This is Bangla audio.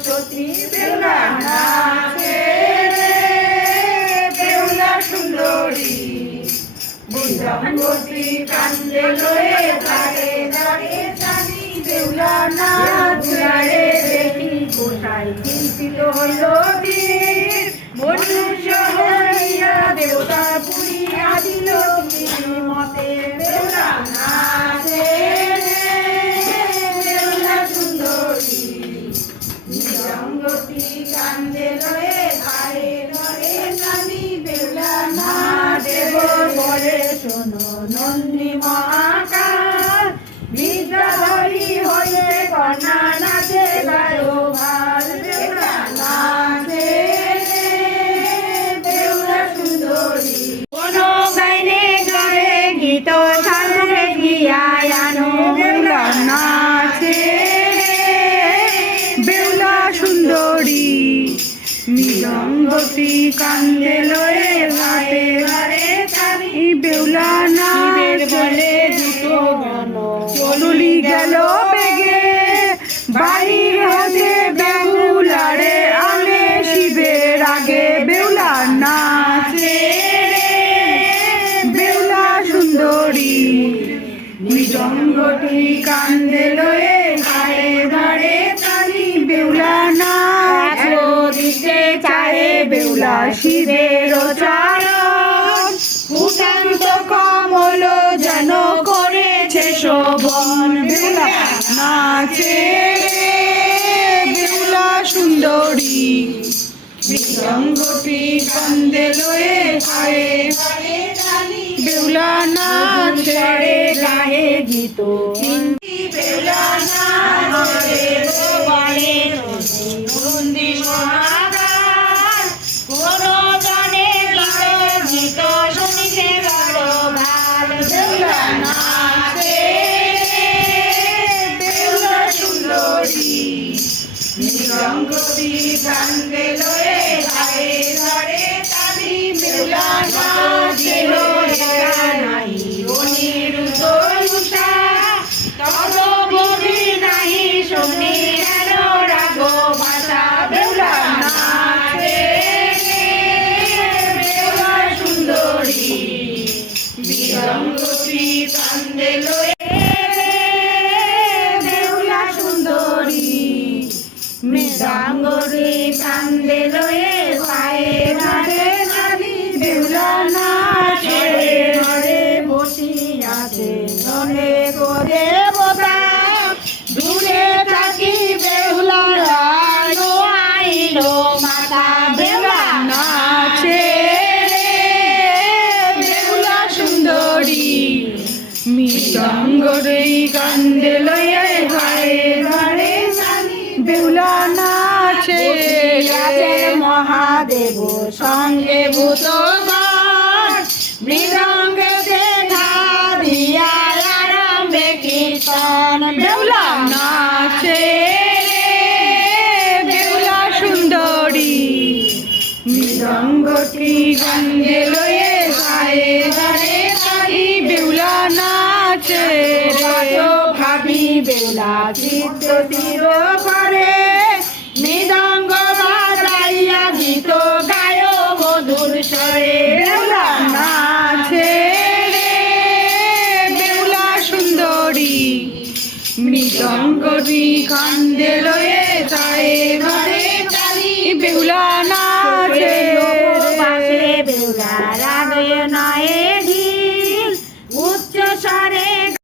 সরস্বতী বেহুলা নাচে রে বেহুলা সুন্দরী বুঝাঙ্গটি কান্দে লয়ে ধারে ধারে জানি বেহুলা নাচে রে দেখি গোসাই চিন্তিত হইল বীর মনুষ্য হইয়া দেবতা পুরিয়া দিল মতে বেহুলা নাচে রে বেহুলা সুন্দরী বুঝাঙ্গটি কান্দে লয়ে ধারে ধারে জানি বেহুলা নাচে বলে শোনো নন্দী মহাকাল বিদ্যাধরী হয়ে কন্যা নাচে গায়ো ভার বেহুলা নাচে রে বেহুলা সুন্দরী কোন গাইনে গায়ে গীত সাধে গিয়ায় আনো বেহুলা নাচে বেহুলা সুন্দরী মৃদঙ্গটি কান্দে লয়ে ঘাটে ঘাড়ে তারি বেহুলা নাচের বলে দুটো গান চলুলি গেল বেগে বাড়ির হতে বেহুলারে আনে শিবের আগে বেহুলা নাচে রে বেহুলা সুন্দরী মৃদঙ্গটি কান্দে লয়ে ঘাড়ে ঘাড়ে তারি বেহুলা নাচ দিতে চায় বেহুলা শিবের চারণ ভূতান্ত কমল যেন করেছে শোভন বেহুলা নাচে রে বেহুলা সুন্দরী মৃদঙ্গটি কান্দে লয়ে ঘাড়ে ঘাড়ে তালি বেহুলা নাচে রে গায়ে গীত বেহুলা নাচে বাড়ে নন্দী মহাকাল কোন জনে গীত শুনিতে বড় ভাল বেহুলা নাচে বেহুলা সুন্দরী মৃদঙ্গটি কান্দে লয়ে ঘাড়ে ঘাড়ে তালি বেহুলা নাচে নাই অনিরুদ্ধ উষা তব বলি নাহি শুনি কেন রাগ ভাষা বেহুলা নাচে বেহুলা সুন্দরী মৃদঙ্গটি কান্দে লয়ে বেহুলা সুন্দরী মৃদঙ্গটি কান্দে লয়ে পায়ে ঘাড়ে নারী বেহুলা নাচে ঘরে বসিয়াছে অনেক দেবতা দূরে থাকি বেহুলা আইলো আইলো মাতা বেহুলা নাচে বেহুলা সুন্দরী মৃদঙ্গরে কান্দে লয়ে ঘরে ঘরে বেহুলা নাচে মহাদেব সঙ্গে ভূতগণ মৃদঙ্গে দেখা দিয়া আরম্ভে কীর্তন বেহুলা নাচে বেহুলা সুন্দরী মৃদঙ্গটি কান্দে লয়ে ঘাড়ে ঘাড়ে তারি বেহুলা নাচে ভাবি বেহুলা চিত্ত স্থির করে মৃদঙ্গ বাজাইয়া গীত গায় মধুর স্বরে বেহুলা নাচে বেহুলা সুন্দরী মৃদঙ্গটি কান্দে লয়ে ঘাড়ে ঘাড়ে তালি বেহুলা